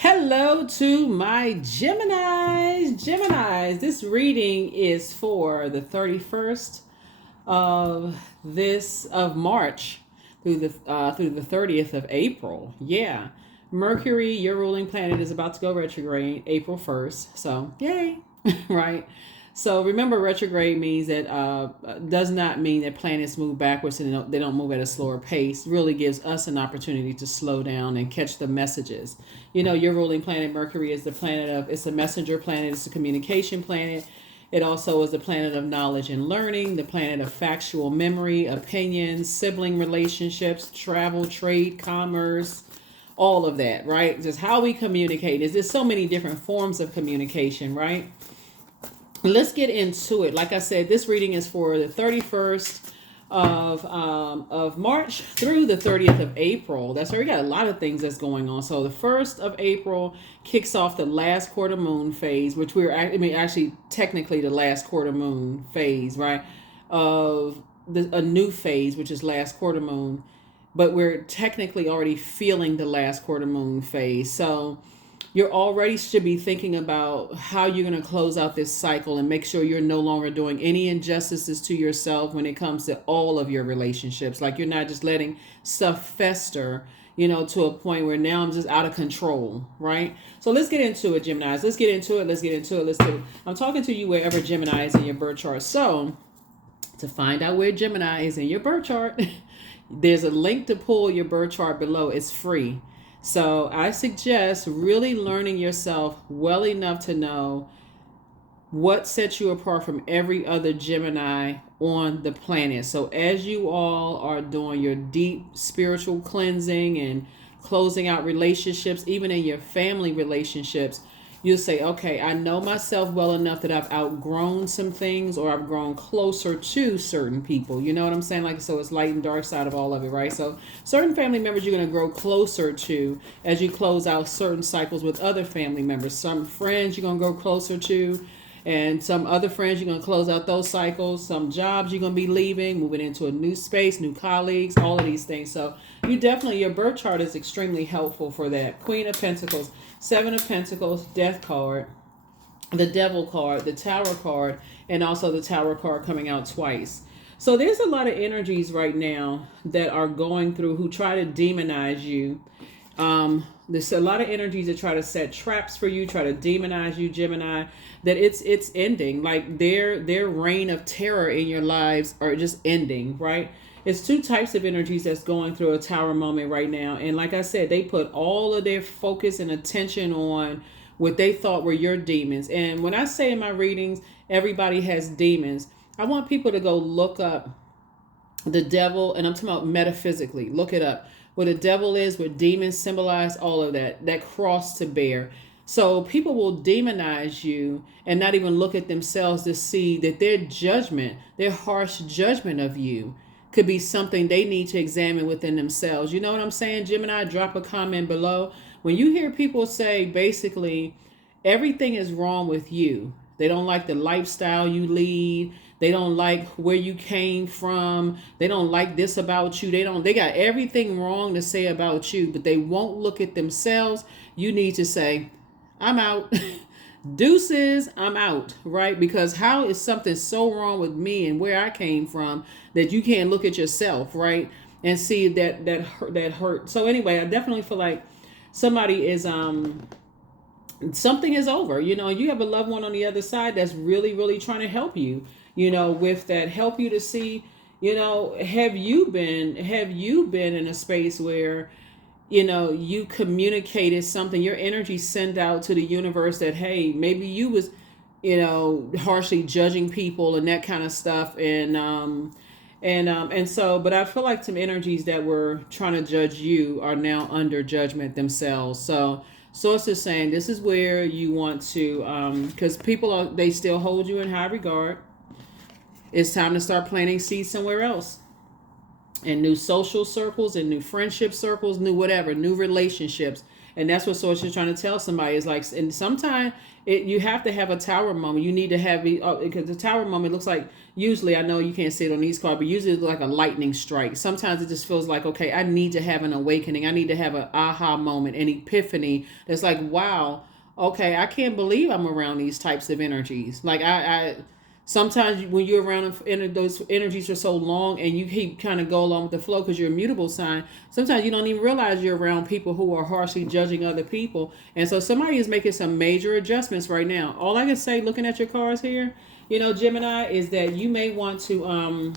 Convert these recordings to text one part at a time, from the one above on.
Hello to my Geminis. This reading is for the 31st of March through the 30th of April. Yeah. Mercury, your ruling planet, is about to go retrograde April 1st. So, yay. Right? So remember, retrograde means that does not mean that planets move backwards and they don't move at a slower pace. Really gives us an opportunity to slow down and catch the messages. You know, your ruling planet Mercury is the planet of, it's a messenger planet, it's a communication planet. It also is the planet of knowledge and learning, the planet of factual memory, opinions, sibling relationships, travel, trade, commerce, all of that, right? Just how we communicate. There's so many different forms of communication, right? Let's get into it. Like I said, this reading is for the 31st of March through the 30th of April. That's where we got a lot of things that's going on. So the 1st of April kicks off the last quarter moon phase, which actually technically the last quarter moon phase, right? Of a new phase, which is last quarter moon, but we're technically already feeling the last quarter moon phase. So you already should be thinking about how you're going to close out this cycle and make sure you're no longer doing any injustices to yourself when it comes to all of your relationships. Like, you're not just letting stuff fester, to a point where now I'm just out of control, right? So let's get into it, Geminis. Let's get into it. I'm talking to you wherever Gemini is in your birth chart. So to find out where Gemini is in your birth chart, there's a link to pull your birth chart below. It's free. So I suggest really learning yourself well enough to know what sets you apart from every other Gemini on the planet. So as you all are doing your deep spiritual cleansing and closing out relationships, even in your family relationships, you'll say, okay, I know myself well enough that I've outgrown some things, or I've grown closer to certain people. You know what I'm saying? Like, so it's light and dark side of all of it, right? So certain family members you're going to grow closer to as you close out certain cycles with other family members. Some friends you're going to grow closer to, and some other friends you're going to close out those cycles. Some jobs you're going to be leaving, moving into a new space, new colleagues, all of these things. So your birth chart is extremely helpful for that. Queen of Pentacles, Seven of Pentacles, Death card, the Devil card, the Tower card, and also the Tower card coming out twice. So there's a lot of energies right now that are going through who try to demonize you. There's a lot of energies that try to set traps for you, try to demonize you, Gemini, that it's ending. Like their reign of terror in your lives are just ending, right? It's two types of energies that's going through a tower moment right now. And like I said, they put all of their focus and attention on what they thought were your demons. And when I say in my readings, everybody has demons, I want people to go look up the devil, and I'm talking about metaphysically. Look it up. What a devil is, what demons symbolize, all of that cross to bear. So people will demonize you and not even look at themselves to see that their judgment, their harsh judgment of you, could be something they need to examine within themselves. You know what I'm saying, Gemini? Drop a comment below. When you hear people say basically everything is wrong with you, they don't like the lifestyle you lead, they don't like where you came from, they don't like this about you, they got everything wrong to say about you, but they won't look at themselves. You need to say, I'm out. Deuces, I'm out, right? Because how is something so wrong with me and where I came from that you can't look at yourself, right? And see that hurt. So anyway, I definitely feel like somebody is something is over. You have a loved one on the other side that's really, really trying to help you, with that, help you to see, have you been in a space where you communicated something, your energy sent out to the universe that, hey, maybe you was, harshly judging people and that kind of stuff. And so, but I feel like some energies that were trying to judge you are now under judgment themselves. So it's just saying, this is where you want to, because they still hold you in high regard. It's time to start planting seeds somewhere else. In new social circles, in new friendship circles, new whatever, new relationships. And that's what Source is trying to tell somebody is like, and sometimes you have to have a tower moment. You need to have, because the tower moment looks like, usually, I know you can't see it on these cards, but usually it's like a lightning strike. Sometimes it just feels like, okay, I need to have an awakening. I need to have an aha moment, an epiphany. That's like, wow, okay, I can't believe I'm around these types of energies. Like I sometimes when you're around those energies for so long and you keep kind of go along with the flow because you're a mutable sign, sometimes you don't even realize you're around people who are harshly judging other people. And so somebody is making some major adjustments right now. All I can say, looking at your cards here, Gemini, is that you may want to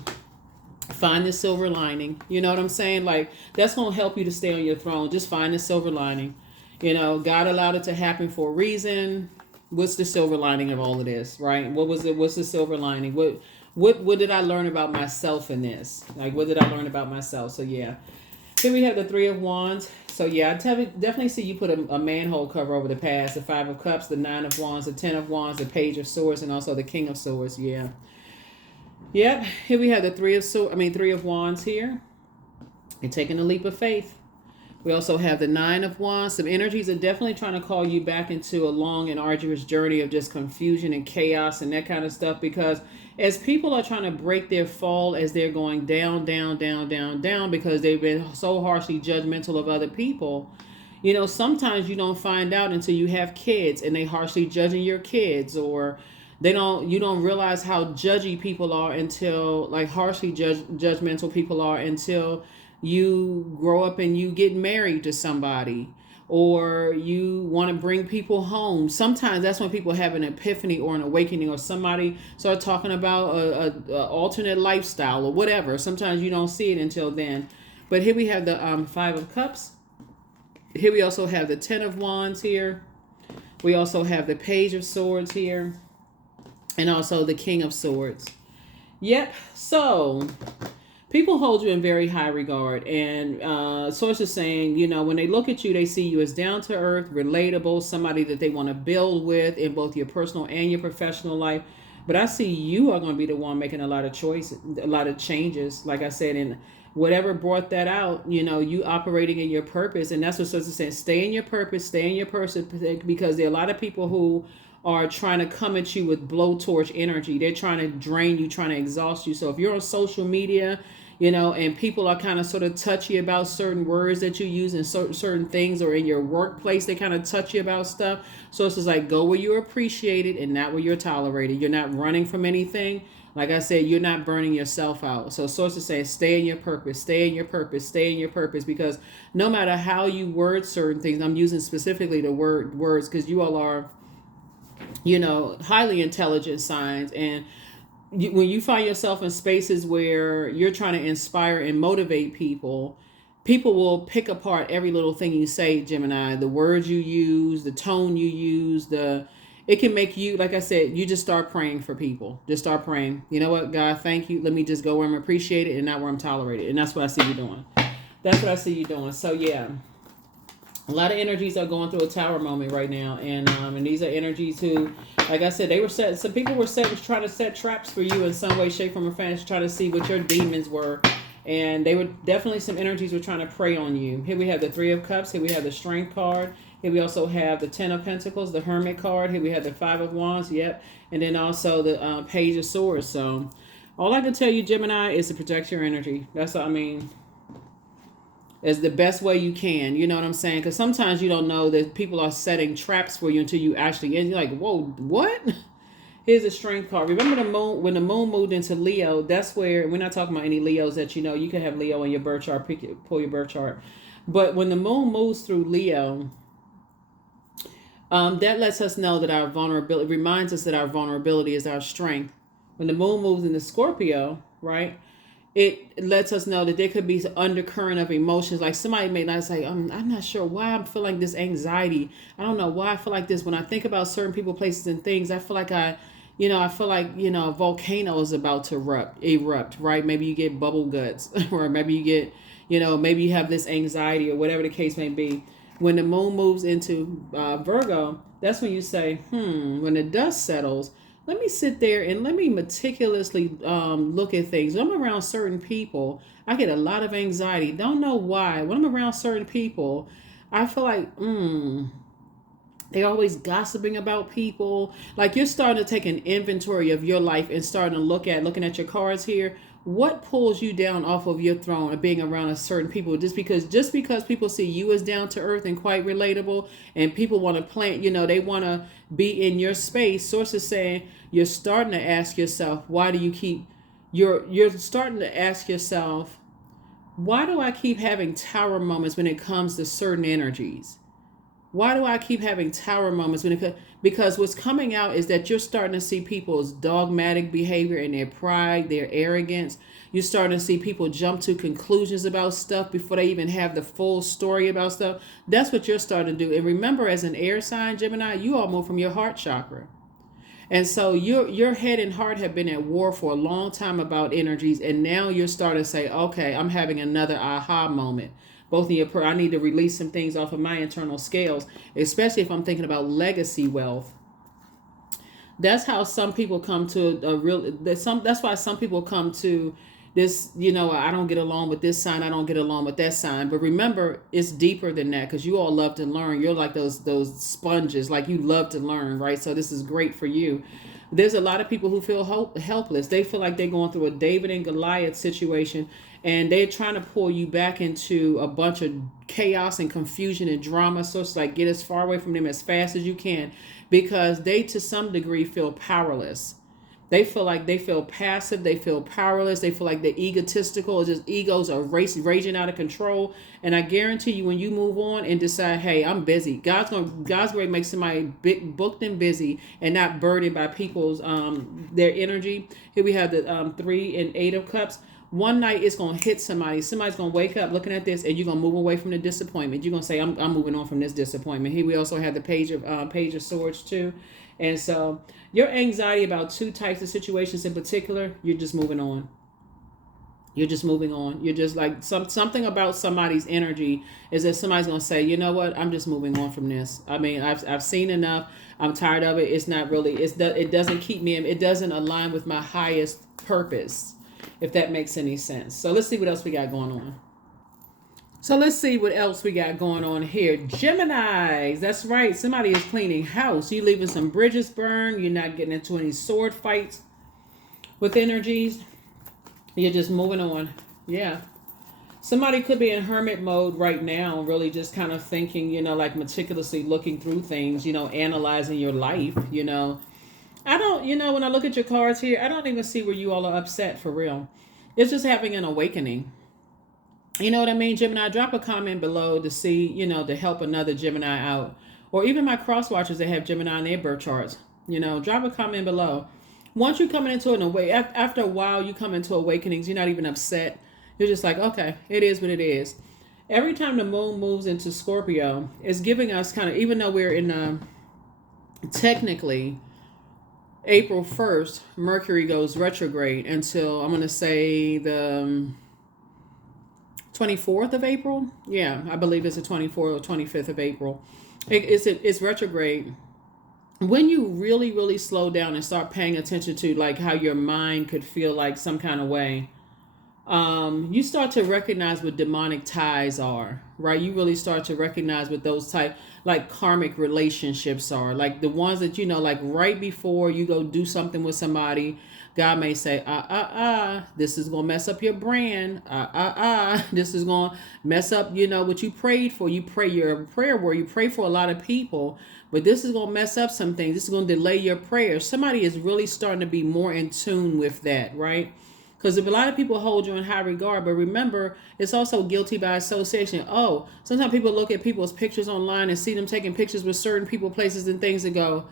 find the silver lining. You know what I'm saying? Like, that's going to help you to stay on your throne. Just find the silver lining. God allowed it to happen for a reason. What's the silver lining of all of this, right? What was it? What's the silver lining? What did I learn about myself in this? Like, what did I learn about myself? So yeah, here we have the Three of Wands. So yeah, I definitely see you put a manhole cover over the past. The Five of Cups, the Nine of Wands, the Ten of Wands, the Page of Swords, and also the King of Swords. Yeah. Yep. Here we have the Three of Wands here. You're taking a leap of faith. We also have the Nine of Wands. Some energies are definitely trying to call you back into a long and arduous journey of just confusion and chaos and that kind of stuff. Because as people are trying to break their fall, as they're going down, down, down, down, down, because they've been so harshly judgmental of other people, sometimes you don't find out until you have kids and they harshly judging your kids, or you don't realize how judgy people are until, like, harshly judgmental people are until you grow up and you get married to somebody, or you want to bring people home. Sometimes that's when people have an epiphany or an awakening, or somebody start talking about a alternate lifestyle or whatever. Sometimes you don't see it until then. But here we have the Five of Cups. Here we also have the Ten of Wands here. We also have the Page of Swords here, and also the King of Swords. Yep. So people hold you in very high regard, and Source is saying, when they look at you, they see you as down to earth, relatable, somebody that they want to build with in both your personal and your professional life. But I see you are going to be the one making a lot of choices, a lot of changes. Like I said, and whatever brought that out, you operating in your purpose. And that's what Source is saying. Stay in your purpose, stay in your person, because there are a lot of people who are trying to come at you with blowtorch energy. They're trying to drain you, trying to exhaust you. So if you're on social media, and people are kind of sort of touchy about certain words that you use in certain things, or in your workplace, they kind of touchy about stuff. So it's just like, go where you're appreciated and not where you're tolerated. You're not running from anything. Like I said, you're not burning yourself out. So Source is saying, stay in your purpose, stay in your purpose, stay in your purpose, because no matter how you word certain things, I'm using specifically the words because you all are, highly intelligent signs, and when you find yourself in spaces where you're trying to inspire and motivate people will pick apart every little thing you say, Gemini. The words you use, the tone you use, it can make you, like I said, you just start praying for people. Just start praying. You know what, God, thank you. Let me just go where I'm appreciated and not where I'm tolerated. And that's what I see you doing. That's what I see you doing. So yeah, a lot of energies are going through a tower moment right now, and these are energies who, like I said, some people were trying to set traps for you in some way, shape, form, or fashion, trying to see what your demons were, and they were definitely, some energies were trying to prey on you. Here we have the Three of Cups. Here we have the Strength card. Here we also have the Ten of Pentacles, the Hermit card. Here we have the Five of Wands. Yep, and then also the Page of Swords. So all I can tell you, Gemini, is to protect your energy. That's what I mean. As the best way you can, you know what I'm saying? Because sometimes you don't know that people are setting traps for you until you actually, and you're like, whoa, what? Here's a Strength card. Remember the moon, when the moon moved into Leo, that's where, we're not talking about any Leos that you can have Leo in your birth chart, pull your birth chart. But when the moon moves through Leo, that lets us know that our vulnerability, reminds us that our vulnerability is our strength. When the moon moves into Scorpio, right? It lets us know that there could be an undercurrent of emotions. Like somebody may not say, I'm not sure why I'm feeling this anxiety. I don't know why I feel like this. When I think about certain people, places, and things, I feel like a volcano is about to erupt, right? Maybe you get bubble guts, or maybe you get, maybe you have this anxiety, or whatever the case may be. When the moon moves into Virgo, that's when you say, when the dust settles, let me sit there and let me meticulously look at things. When I'm around certain people, I get a lot of anxiety. Don't know why. When I'm around certain people, I feel like, they're always gossiping about people. Like you're starting to take an inventory of your life and starting to looking at your cards here. What pulls you down off of your throne of being around a certain people? Just because people see you as down to earth and quite relatable, and people want to plant, they want to be in your space. Sources saying you're starting to ask yourself, why do you keep? You're starting to ask yourself, why do I keep having tower moments when it comes to certain energies? Why do I keep having tower moments when it, because what's coming out is that you're starting to see people's dogmatic behavior and their pride, their arrogance. You're starting to see people jump to conclusions about stuff before they even have the full story about stuff. That's what you're starting to do. And remember, as an air sign, Gemini, you all move from your heart chakra. And so your head and heart have been at war for a long time about energies, and now you're starting to say, okay, I'm having another aha moment. Both of your, I need to release some things off of my internal scales, especially if I'm thinking about legacy wealth. That's how some people come to a real. That's why some people come to this. I don't get along with this sign. I don't get along with that sign. But remember, it's deeper than that, because you all love to learn. You're like those sponges. Like you love to learn, right? So this is great for you. There's a lot of people who feel helpless. They feel like they're going through a David and Goliath situation, and they're trying to pull you back into a bunch of chaos and confusion and drama. So it's like, get as far away from them as fast as you can, because they, to some degree, feel powerless. They feel passive. They feel powerless. They feel like they're egotistical. Just egos are raging out of control. And I guarantee you, when you move on and decide, hey, I'm busy, God's going to make somebody booked and busy and not burdened by people's their energy. Here we have the 3 and 8 of cups. One night it's going to hit somebody. Somebody's going to wake up looking at this, and you're going to move away from the disappointment. You're going to say, I'm moving on from this disappointment. Here we also have the page of swords too. And so your anxiety about 2 types of situations in particular, you're just moving on. You're just moving on. You're just like something about somebody's energy is that somebody's going to say, you know what, I'm just moving on from this. I mean, I've seen enough. I'm tired of it. It's not really, it doesn't keep me, it doesn't align with my highest purpose, if that makes any sense. So let's see what else we got going on. So let's see what else we got going on here. Geminis, that's right. Somebody is cleaning house. You're leaving some bridges burned. You're not getting into any sword fights with energies. You're just moving on. Yeah. Somebody could be in hermit mode right now, really just kind of thinking, like meticulously looking through things, analyzing your life, I don't, when I look at your cards here, I don't even see where you all are upset for real. It's just having an awakening. You know what I mean, Gemini? Drop a comment below to see, to help another Gemini out. Or even my cross watchers that have Gemini in their birth charts. Drop a comment below. Once you're coming into an awakening, after a while you come into awakenings, you're not even upset. You're just like, okay, it is what it is. Every time the moon moves into Scorpio, it's giving us kind of, even though we're in technically April 1st, Mercury goes retrograde until, I'm going to say, the 24th of April. Yeah, I believe it's the 24th or 25th of April. It's retrograde. When you really, really slow down and start paying attention to like how your mind could feel like some kind of way, you start to recognize what demonic ties are, right? You really start to recognize what those type like karmic relationships are, like the ones that like right before you go do something with somebody, God may say, this is gonna mess up your brand, this is gonna mess up, what you prayed for. You pray your prayer where you pray for a lot of people, but this is gonna mess up some things. This is gonna delay your prayers. Somebody is really starting to be more in tune with that, right? Because if a lot of people hold you in high regard, but remember, it's also guilty by association. Oh, sometimes people look at people's pictures online and see them taking pictures with certain people, places, and things and go,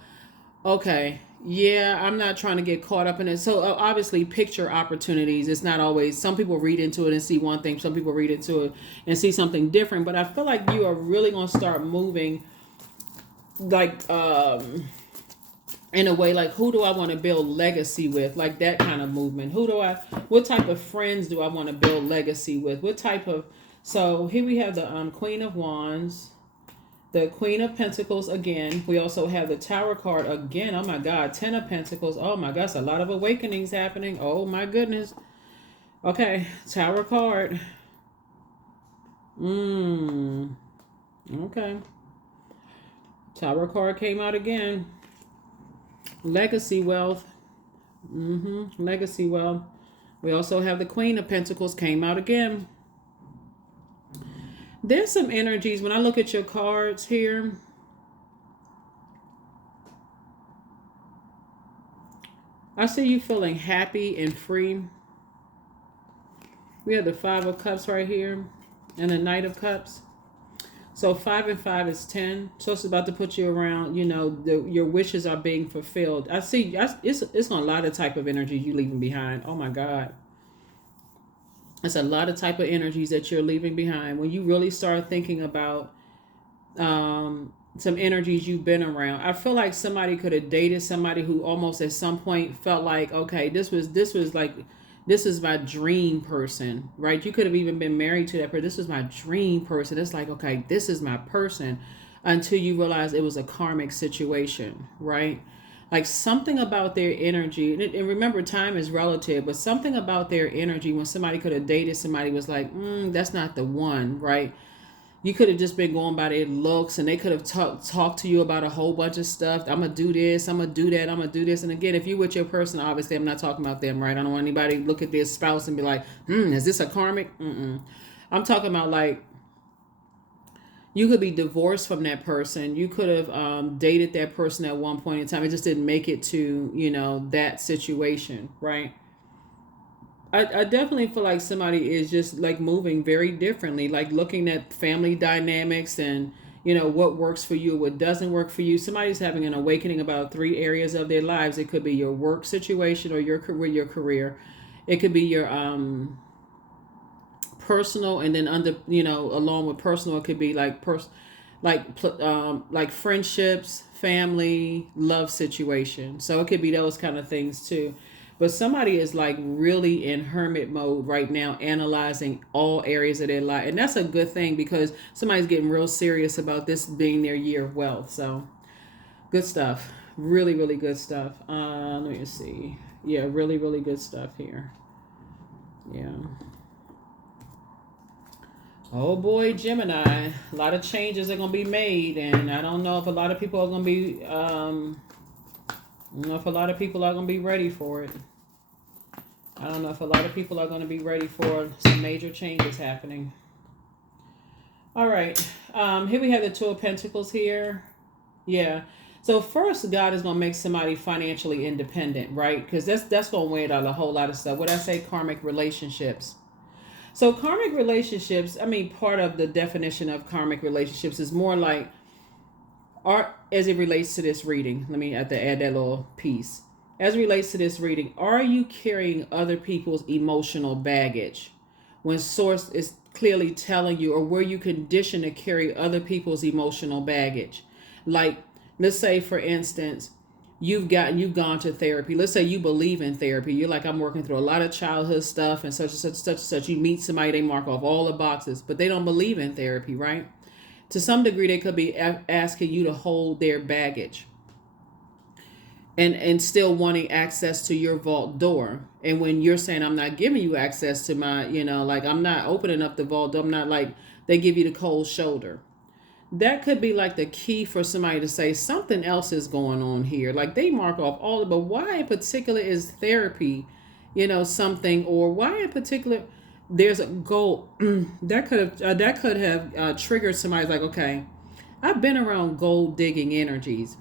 okay, yeah, I'm not trying to get caught up in it. So obviously picture opportunities. It's not always, some people read into it and see one thing. Some people read into it and see something different. But I feel like you are really going to start moving like, in a way, like, who do I want to build legacy with? Like that kind of movement. What type of friends do I want to build legacy with? What type of, so here we have the Queen of Wands, the Queen of Pentacles again. We also have the Tower card again. Oh my God, 10 of Pentacles. Oh my gosh, a lot of awakenings happening. Oh my goodness. Okay, Tower card. Okay. Tower card came out again. Legacy wealth. Legacy wealth. We also have the Queen of Pentacles came out again. There's some energies when I look at your cards here. I see you feeling happy and free. We have the Five of Cups right here and the Knight of Cups. So 5 and 5 is 10. So it's about to put you around, you know, your wishes are being fulfilled. I see it's on a lot of type of energies you're leaving behind. Oh my God. It's a lot of type of energies that you're leaving behind. When you really start thinking about some energies you've been around. I feel like somebody could have dated somebody who almost at some point felt like, okay, this is my dream person, right? You could have even been married to that person. This was my dream person. It's like, okay, this is my person, until you realize it was a karmic situation, right? Like something about their energy, and remember, time is relative, but something about their energy when somebody could have dated somebody was like, that's not the one, right? You could have just been going by their looks, and they could have talked to you about a whole bunch of stuff. I'm going to do this. I'm going to do that. I'm going to do this. And again, if you're with your person, obviously, I'm not talking about them, right? I don't want anybody to look at their spouse and be like, is this a karmic? I'm talking about like, you could be divorced from that person. You could have dated that person at one point in time. It just didn't make it to, you know, that situation, right? I definitely feel like somebody is just like moving very differently, like looking at family dynamics and, you know, what works for you, what doesn't work for you. Somebody's having an awakening about 3 areas of their lives. It could be your work situation or your career. It could be your personal, and then under, you know, along with personal, it could be like like friendships, family, love situation. So it could be those kind of things too. But somebody is like really in hermit mode right now, analyzing all areas of their life. And that's a good thing, because somebody's getting real serious about this being their year of wealth. So good stuff. Really, really good stuff. Let me see. Yeah, really, really good stuff here. Yeah. Oh boy, Gemini. A lot of changes are going to be made. And I don't know if a lot of people are going to be... I don't know if a lot of people are going to be ready for it. I don't know if a lot of people are going to be ready for some major changes happening. All right. Here we have the Two of Pentacles here. Yeah. So first, God is going to make somebody financially independent, right? Because that's going to weigh out a whole lot of stuff. What I say, karmic relationships. So karmic relationships, I mean, part of the definition of karmic relationships is more like, as it relates to this reading, let me have to add that little piece. As it relates to this reading, are you carrying other people's emotional baggage when source is clearly telling you, or were you conditioned to carry other people's emotional baggage? Like, let's say, for instance, you've gone to therapy. Let's say you believe in therapy. You're like, I'm working through a lot of childhood stuff and such and such, such and such. You meet somebody, they mark off all the boxes, but they don't believe in therapy, right? To some degree, they could be asking you to hold their baggage and still wanting access to your vault door. And when you're saying, I'm not giving you access to my, you know, like, I'm not opening up the vault door, I'm not, like, they give you the cold shoulder. That could be like the key for somebody to say something else is going on here. Like, they mark off all of, but why in particular is therapy, you know, something, or why in particular there's a goal that could have triggered somebody like, okay, I've been around gold digging energies.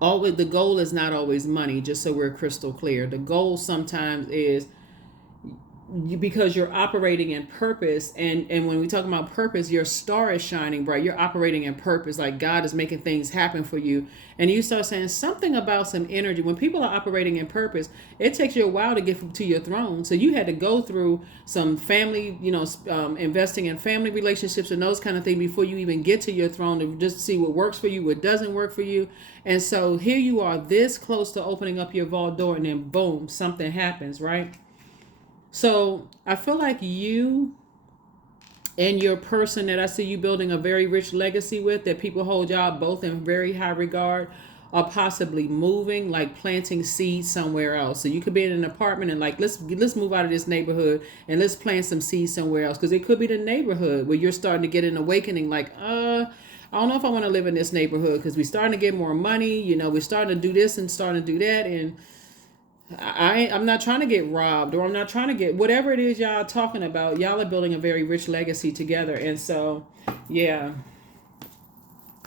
Always, the goal is not always money, just so we're crystal clear. The goal sometimes is because you're operating in purpose, and when we talk about purpose, your star is shining bright. You're operating in purpose, like God is making things happen for you, and you start saying something about some energy. When people are operating in purpose, it takes you a while to get to your throne. So you had to go through some family, you know, investing in family relationships and those kind of things before you even get to your throne, to just see what works for you, what doesn't work for you. And so here you are, this close to opening up your vault door, and then boom, something happens, right? So I feel like you and your person that I see you building a very rich legacy with, that people hold y'all both in very high regard, or possibly moving, like planting seeds somewhere else. So you could be in an apartment and like, let's move out of this neighborhood and let's plant some seeds somewhere else. Because it could be the neighborhood where you're starting to get an awakening, like, I don't know if I want to live in this neighborhood because we're starting to get more money. You know, we're starting to do this and starting to do that. And I'm not trying to get robbed, or I'm not trying to get whatever it is y'all talking about. Y'all are building a very rich legacy together. And so, yeah.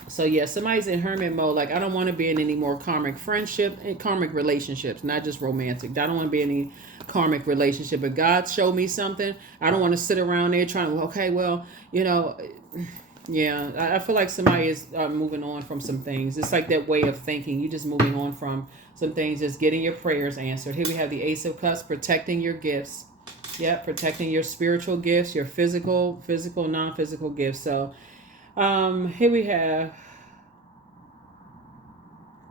So, yeah, somebody's in hermit mode. Like, I don't want to be in any more karmic friendship and karmic relationships, not just romantic. I don't want to be in any karmic relationship. But God showed me something. I don't want to sit around there trying to, okay, well, you know, yeah, I feel like somebody is moving on from some things. It's like that way of thinking. You're just moving on from some things, just getting your prayers answered. Here we have the Ace of Cups, protecting your gifts. Yep, protecting your spiritual gifts, your physical, non-physical gifts. So here we have,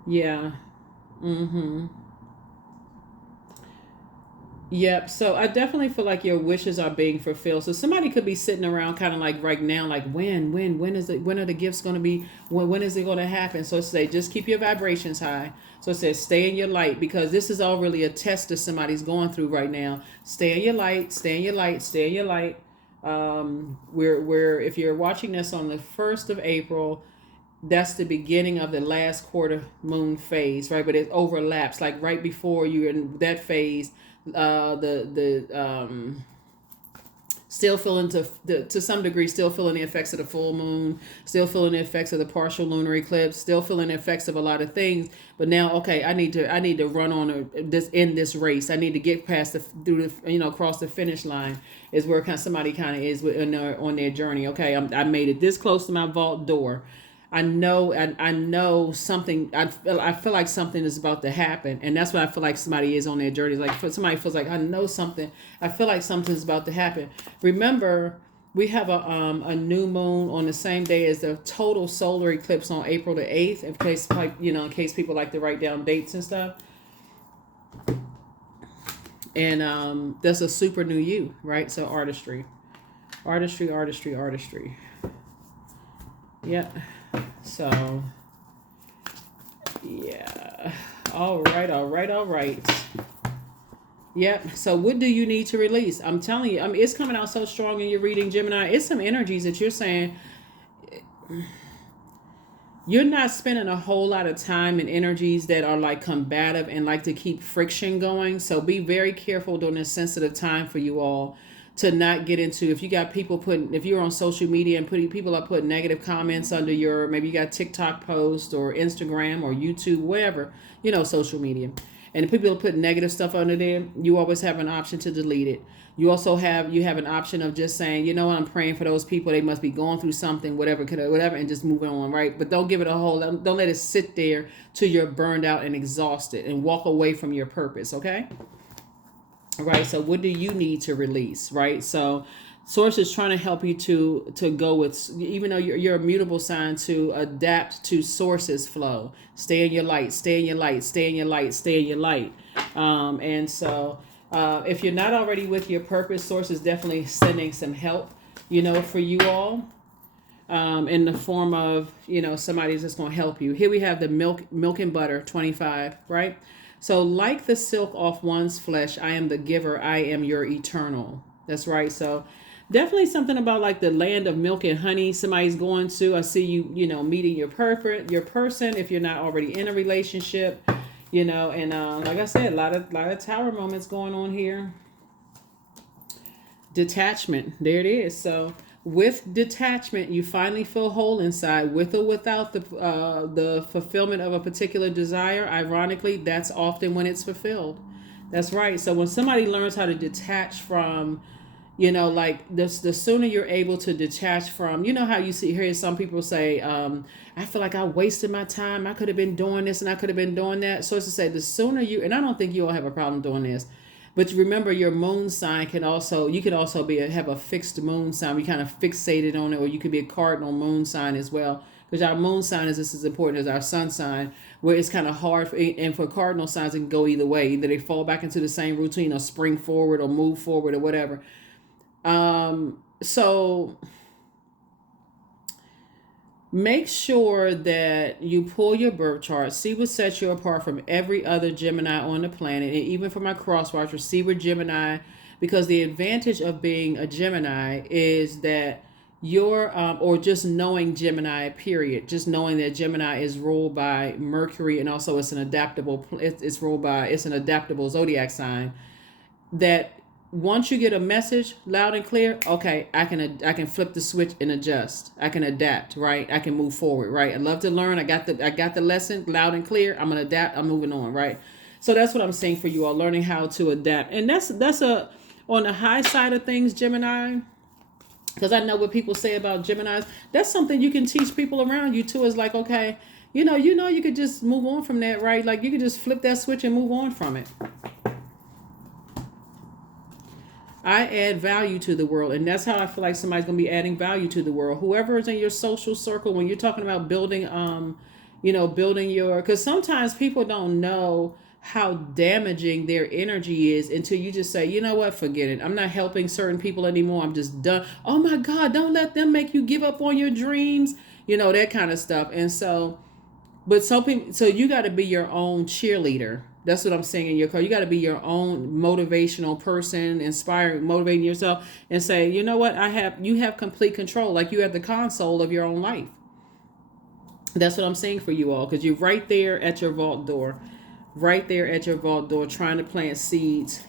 yeah. Mm-hmm. Yep. So I definitely feel like your wishes are being fulfilled. So somebody could be sitting around kind of like right now, like when is it, when are the gifts going to be, when is it going to happen? So it say, just keep your vibrations high. So it says, stay in your light, because this is all really a test that somebody's going through right now. Stay in your light, stay in your light, stay in your light. We're if you're watching this on the 1st of April, that's the beginning of the last quarter moon phase, right? But it overlaps, like right before you're in that phase, still feeling to some degree, still feeling the effects of the full moon, still feeling the effects of the partial lunar eclipse, still feeling the effects of a lot of things. But now, okay, I need to run on this race. I need to get past across the finish line, is where somebody kind of is on their journey. Okay, I made it this close to my vault door. I know something. I feel like something is about to happen, and that's what I feel like somebody is on their journey. Like somebody feels like, I know something. I feel like something's about to happen. Remember, we have a new moon on the same day as the total solar eclipse on April the 8th. In case people like to write down dates and stuff. And that's a super new you, right? So artistry. Yep. So, yeah. All right. Yep. So what do you need to release? I'm telling you, it's coming out so strong in your reading, Gemini. It's some energies that you're saying you're not spending a whole lot of time and energies that are like combative and like to keep friction going. So be very careful during this sensitive time for you all to not get into, if you got people if you're on social media and people are putting negative comments under maybe you got TikTok post or Instagram or YouTube, wherever, social media. And if people put negative stuff under there, you always have an option to delete it. You also have an option of just saying, you know what, I'm praying for those people. They must be going through something, whatever, and just moving on, right? But don't give it don't let it sit there till you're burned out and exhausted and walk away from your purpose, okay? All right, so what do you need to release, right? So Source is trying to help you to go with, even though you're a mutable sign, to adapt to Source's flow. Stay in your light, stay in your light, stay in your light, stay in your light. And so if you're not already with your purpose, Source is definitely sending some help, for you all. In the form of, somebody's just going to help you. Here we have the milk and butter 25, right? So like the silk off one's flesh, I am the giver, I am your eternal. That's right. So definitely something about like the land of milk and honey somebody's going to. I see you, meeting your person, if you're not already in a relationship, and like I said, a lot of tower moments going on here. Detachment. There it is. So with detachment, you finally feel whole inside, with or without the fulfillment of a particular desire. Ironically, that's often when it's fulfilled. That's right. So when somebody learns how to detach from, like the sooner you're able to detach from, how you hear some people say, I feel like I wasted my time. I could have been doing this and I could have been doing that. So it's to say, the sooner and I don't think you all have a problem doing this. But remember, your moon sign can also have a fixed moon sign. We kind of fixated on it, or you could be a cardinal moon sign as well. Because our moon sign is just as important as our sun sign, where it's kind of hard. And for cardinal signs, it can go either way. Either they fall back into the same routine or spring forward or move forward or whatever. So make sure that you pull your birth chart, see what sets you apart from every other Gemini on the planet, and even for my cross watchers, see where Gemini, because the advantage of being a Gemini is that your or just knowing Gemini, period, just knowing that Gemini is ruled by Mercury, and also it's an adaptable, it's an adaptable zodiac sign, that once you get a message loud and clear, okay, I can flip the switch and adjust. I can adapt, right? I can move forward, right? I love to learn. I got the lesson loud and clear. I'm gonna adapt. I'm moving on, right? So that's what I'm saying for you all, learning how to adapt, and that's a on the high side of things, Gemini. Because I know what people say about Geminis. That's something you can teach people around you too. Is like, okay, you could just move on from that, right? Like you could just flip that switch and move on from it. I add value to the world, and that's how I feel like somebody's gonna be adding value to the world. Whoever is in your social circle, when you're talking about building, building your, because sometimes people don't know how damaging their energy is until you just say, you know what, forget it. I'm not helping certain people anymore. I'm just done. Oh my God, don't let them make you give up on your dreams, that kind of stuff. And so, but some people, so you got to be your own cheerleader. That's what I'm saying in your card. You got to be your own motivational person, inspiring, motivating yourself, and say, you know what, you have complete control. Like you have the console of your own life. That's what I'm saying for you all, because you're right there at your vault door. Right there at your vault door, trying to plant seeds,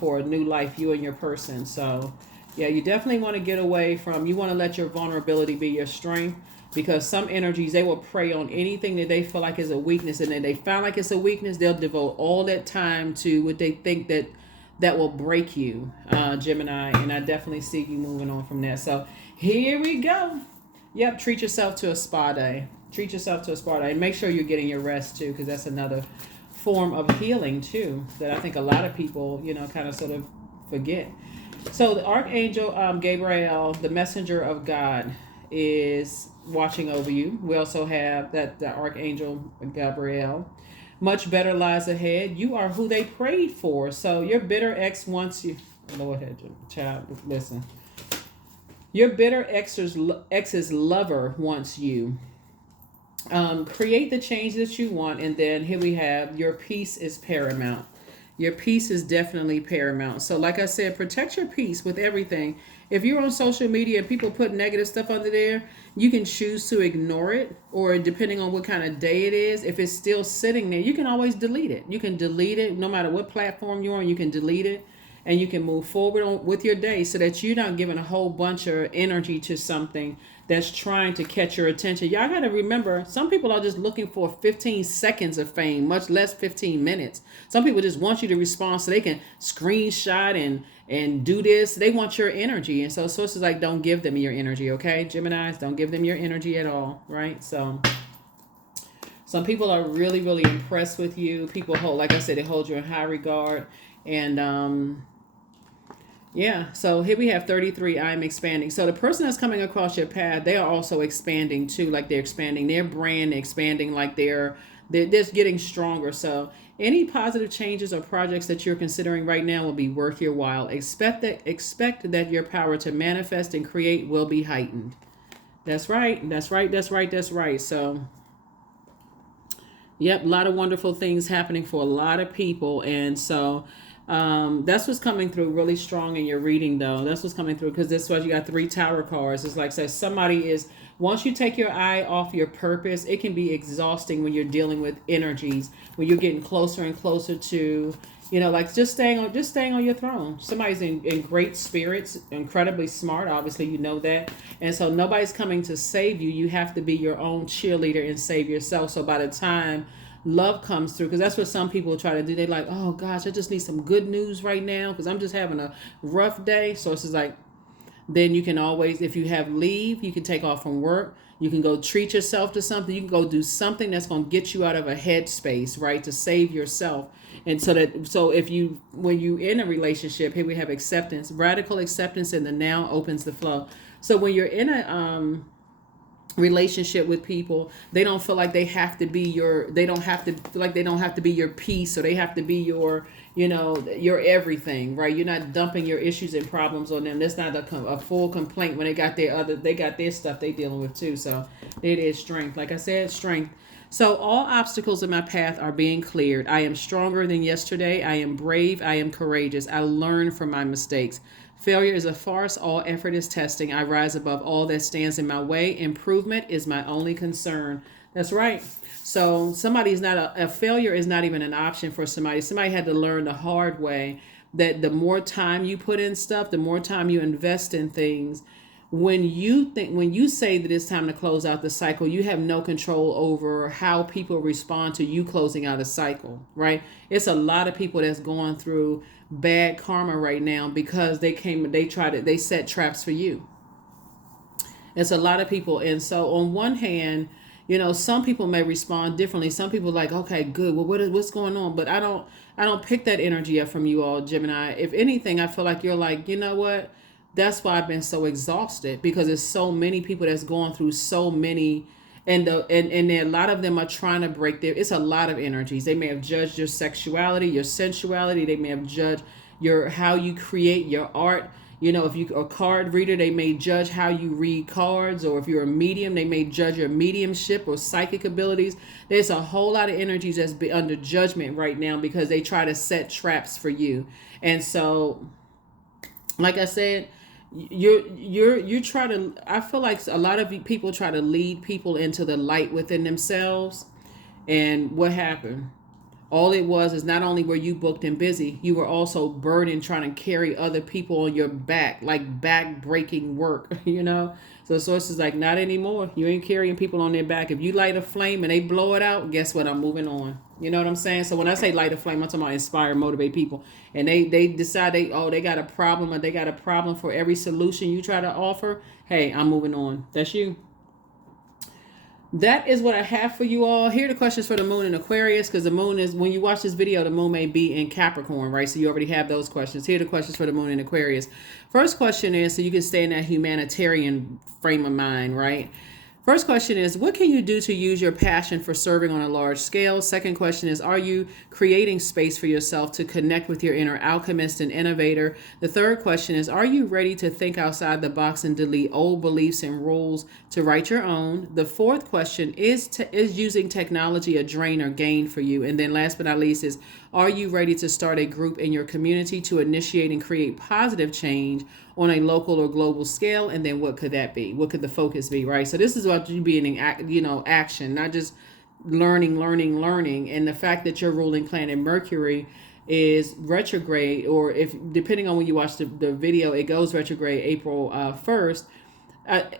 for a new life, you and your person. So, yeah, you definitely want to get away from, you want to let your vulnerability be your strength, because some energies, they will prey on anything that they feel like is a weakness, and then they find like it's a weakness, they'll devote all that time to what they think that will break you, Gemini, and I definitely see you moving on from that. So, here we go. Yep, treat yourself to a spa day. Treat yourself to a spa day. And make sure you're getting your rest, too, because that's another form of healing too that I think a lot of people kind of sort of forget. So the Archangel Gabriel, the messenger of God, is watching over you. We also have the Archangel Gabriel. Much better lies ahead. You are who they prayed for. So your bitter ex wants you. Lord, child, listen. Your bitter ex's lover wants you. Create the change that you want, and then here we have your peace is paramount. Your peace is definitely paramount. So like I said, protect your peace with everything. If you're on social media and people put negative stuff under there, you can choose to ignore it, or depending on what kind of day it is, if it's still sitting there, you can always delete it. You can delete it no matter what platform you're on. You can delete it, and you can move forward with your day, so that you're not giving a whole bunch of energy to something that's trying to catch your attention. Y'all got to remember, some people are just looking for 15 seconds of fame, much less 15 minutes. Some people just want you to respond so they can screenshot and do this. They want your energy. And so sources like, don't give them your energy, okay? Geminis, don't give them your energy at all, right? So some people are really, really impressed with you. People hold, like I said, they hold you in high regard. And yeah, so here we have 33, I'm expanding. So the person that's coming across your path, they are also expanding too. Like they're expanding their brand, expanding, like they're just getting stronger. So any positive changes or projects that you're considering right now will be worth your while. Expect that your power to manifest and create will be heightened. That's right. That's right. That's right. That's right. So yep, a lot of wonderful things happening for a lot of people. And so that's what's coming through really strong in your reading, though. That's what's coming through, because this was, you got 3 tower cards. It's like, so somebody is, once you take your eye off your purpose, it can be exhausting when you're dealing with energies, when you're getting closer and closer to, like just staying on your throne. Somebody's in great spirits, incredibly smart. Obviously, you know that. And so nobody's coming to save you. You have to be your own cheerleader and save yourself. So by the time love comes through, because that's what some people try to do. They're like, oh gosh, I just need some good news right now because I'm just having a rough day. So it's just like, then you can always, if you have leave, you can take off from work. You can go treat yourself to something. You can go do something that's going to get you out of a headspace, right? To save yourself. And so if you, when you in a relationship, here we have acceptance, radical acceptance in the now opens the flow. So when you're in relationship with people. They don't feel like they have to be your, they don't have to feel like they don't have to be your peace, or they have to be your, your everything, right? You're not dumping your issues and problems on them. That's not a full complaint when they got their stuff they dealing with too. So it is strength. Like I said, strength. So all obstacles in my path are being cleared. I am stronger than yesterday. I am brave. I am courageous. I learn from my mistakes. Failure is a farce. All effort is testing. I rise above all that stands in my way. Improvement is my only concern. That's right. So somebody's not a failure is not even an option for somebody. Somebody had to learn the hard way that the more time you put in stuff, the more time you invest in things. When you say that it's time to close out the cycle, you have no control over how people respond to you closing out a cycle, right? It's a lot of people that's going through bad karma right now because they set traps for you. It's a lot of people. And so on one hand, some people may respond differently. Some people are like, okay, good. Well, what's going on? But I don't pick that energy up from you all, Gemini. If anything, I feel like you're like, you know what? That's why I've been so exhausted, because there's so many people that's going through so many, and a lot of them are trying to break their. It's a lot of energies. They may have judged your sexuality, your sensuality. They may have judged how you create your art. If you're a card reader, they may judge how you read cards, or if you're a medium, they may judge your mediumship or psychic abilities. There's a whole lot of energies that's under judgment right now because they try to set traps for you. And so, like I said, you try to, I feel like a lot of people try to lead people into the light within themselves. And what happened? All it was is not only were you booked and busy, you were also burdened trying to carry other people on your back, like back breaking work, So the source is like, not anymore. You ain't carrying people on their back. If you light a flame and they blow it out, guess what? I'm moving on. You know what I'm saying? So when I say light a flame, I'm talking about inspire, motivate people. And they decide they got a problem, or they got a problem for every solution you try to offer. Hey, I'm moving on. That's you. That is what I have for you all. Here are the questions for the moon in Aquarius, because the moon is, when you watch this video, the moon may be in Capricorn, right? So you already have those questions. Here are the questions for the moon in Aquarius. First question is, so you can stay in that humanitarian frame of mind, right? First question is, what can you do to use your passion for serving on a large scale? Second question is, are you creating space for yourself to connect with your inner alchemist and innovator? The third question is, are you ready to think outside the box and delete old beliefs and rules to write your own? The fourth question is using technology a drain or gain for you? And then last but not least is, are you ready to start a group in your community to initiate and create positive change on a local or global scale? And then what could that be? What could the focus be, right? So this is about you being in action, not just learning. And the fact that your ruling planet Mercury is retrograde, or if depending on when you watch the video, it goes retrograde April 1st.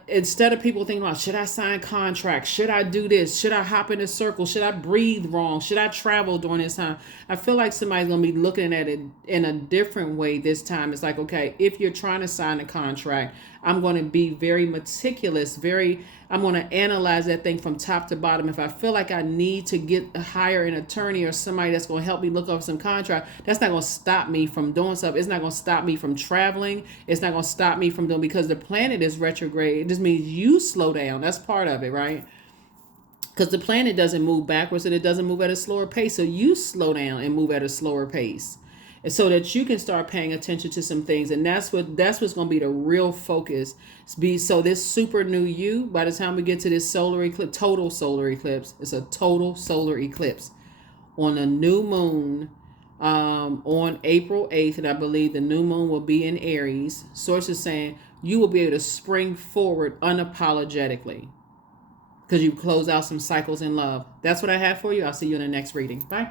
Instead of people thinking about, should I sign contracts? Should I do this? Should I hop in a circle? Should I breathe wrong? Should I travel during this time? I feel like somebody's going to be looking at it in a different way this time. It's like, okay, if you're trying to sign a contract, I'm going to be very meticulous, I'm going to analyze that thing from top to bottom. If I feel like I need to hire an attorney or somebody that's going to help me look over some contract, that's not going to stop me from doing stuff. It's not going to stop me from traveling. It's not going to stop me from doing, because the planet is retrograde. It just means you slow down. That's part of it, right? Because the planet doesn't move backwards, and it doesn't move at a slower pace. So you slow down and move at a slower pace, and so that you can start paying attention to some things. And that's what's going to be the real focus. So this super new you, by the time we get to this solar eclipse, total solar eclipse, it's a total solar eclipse on a new moon on April 8th. And I believe the new moon will be in Aries. Sources saying you will be able to spring forward unapologetically because you close out some cycles in love. That's what I have for you. I'll see you in the next reading. Bye.